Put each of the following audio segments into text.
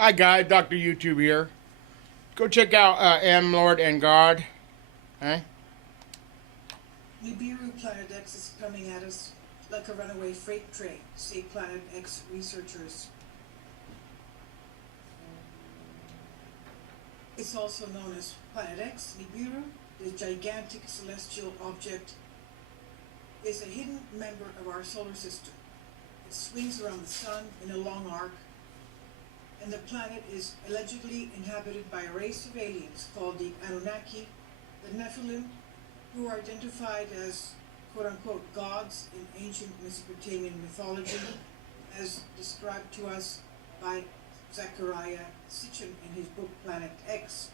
Hi, guys. Dr. YouTube here. Go check out M, Lord, and God. Hey? Nibiru Planet X is coming at us like a runaway freight train, say Planet X researchers. It's also known as Planet X. Nibiru, the gigantic celestial object, is a hidden member of our solar system. It swings around the sun in a long arc, and the planet is allegedly inhabited by a race of aliens called the Anunnaki, the Nephilim, who are identified as quote-unquote gods in ancient Mesopotamian mythology, as described to us by Zecharia Sitchin in his book Planet X.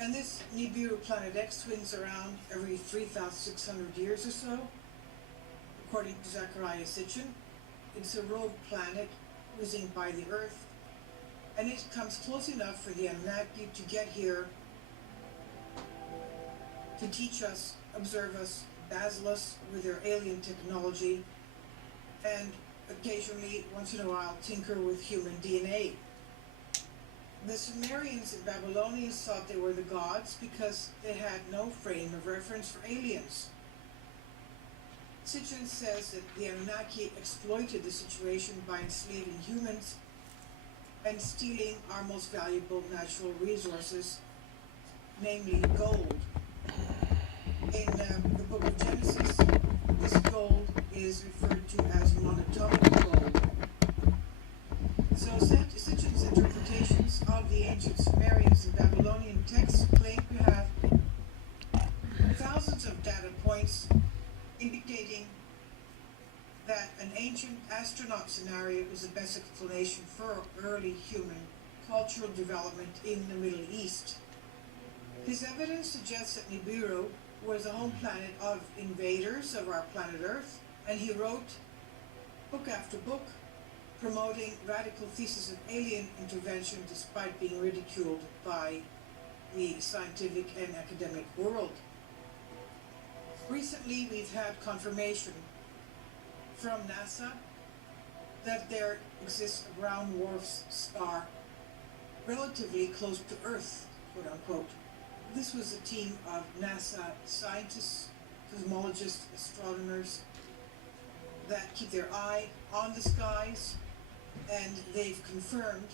And this Nibiru Planet X swings around every 3,600 years or so. According to Zecharia Sitchin, it's a rogue planet whizzing by the Earth, and it comes close enough for the Anunnaki to get here to teach us, observe us, dazzle us with their alien technology, and occasionally, once in a while, tinker with human DNA. The Sumerians and Babylonians thought they were the gods because they had no frame of reference for aliens. Sitchin says that the Anunnaki exploited the situation by enslaving humans and stealing our most valuable natural resources, namely gold. In the book of Genesis, this gold is referred to as monatomic gold. So Sitchin's interpretations of the ancient Sumerians and Babylonian texts claim to have thousands of data points indicating that an ancient astronaut scenario was the best explanation for early human cultural development in the Middle East. His evidence suggests that Nibiru was the home planet of invaders of our planet Earth, and he wrote book after book promoting radical theses of alien intervention despite being ridiculed by the scientific and academic world. Recently, we've had confirmation from NASA that there exists a brown dwarf star relatively close to Earth, quote unquote. This was a team of NASA scientists, cosmologists, astronomers that keep their eye on the skies, and they've confirmed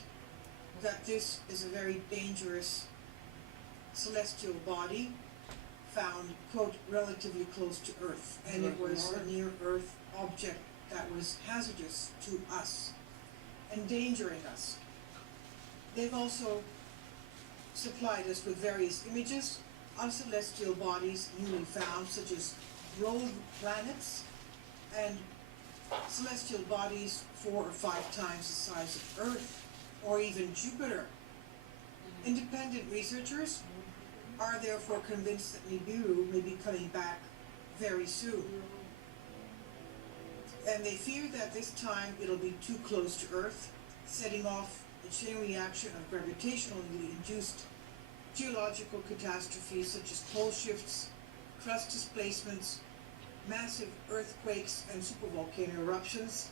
that this is a very dangerous celestial body found, quote, relatively close to Earth, and it was a near-Earth object that was hazardous to us, endangering us. They've also supplied us with various images of celestial bodies newly found, such as rogue planets and celestial bodies 4 or 5 times the size of Earth, or even Jupiter. Independent researchers are therefore convinced that Nibiru may be coming back very soon. And they fear that this time it'll be too close to Earth, setting off a chain reaction of gravitationally induced geological catastrophes such as pole shifts, crust displacements, massive earthquakes, and supervolcano eruptions.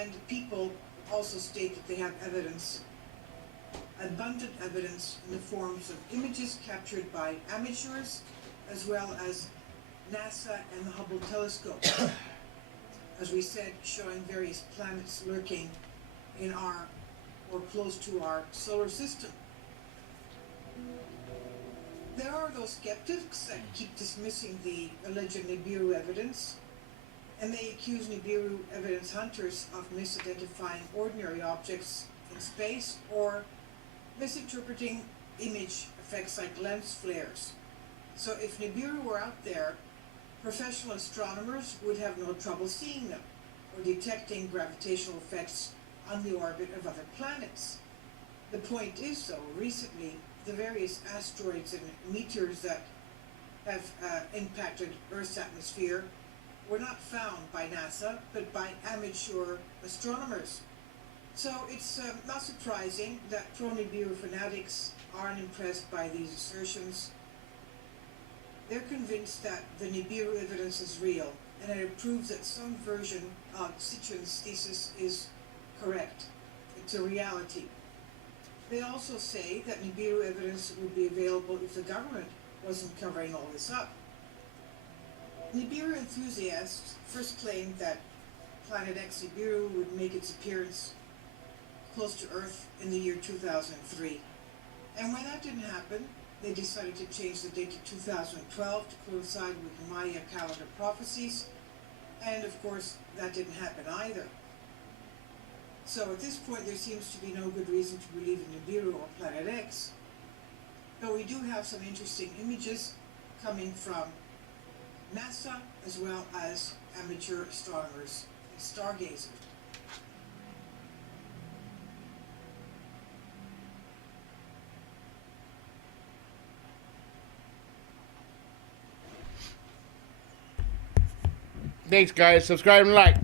And people also state that they have evidence, abundant evidence, in the forms of images captured by amateurs, as well as NASA and the Hubble telescope. As we said, showing various planets lurking in our, or close to our solar system. There are those skeptics that keep dismissing the alleged Nibiru evidence, and they accuse Nibiru evidence hunters of misidentifying ordinary objects in space or misinterpreting image effects like lens flares. So if Nibiru were out there, professional astronomers would have no trouble seeing them or detecting gravitational effects on the orbit of other planets. The point is, though, recently the various asteroids and meteors that have impacted Earth's atmosphere were not found by NASA, but by amateur astronomers. So it's not surprising that pro-Nibiru fanatics aren't impressed by these assertions. They're convinced that the Nibiru evidence is real, and it proves that some version of Sitchin's thesis is correct. It it's a reality. They also say that Nibiru evidence would be available if the government wasn't covering all this up. Nibiru enthusiasts first claimed that Planet X Nibiru would make its appearance close to Earth in the year 2003. And when that didn't happen, they decided to change the date to 2012 to coincide with Maya calendar prophecies. And of course, that didn't happen either. So at this point, there seems to be no good reason to believe in Nibiru or Planet X. But we do have some interesting images coming from NASA as well as amateur astronomers and stargazers. Thanks, guys. Subscribe and like.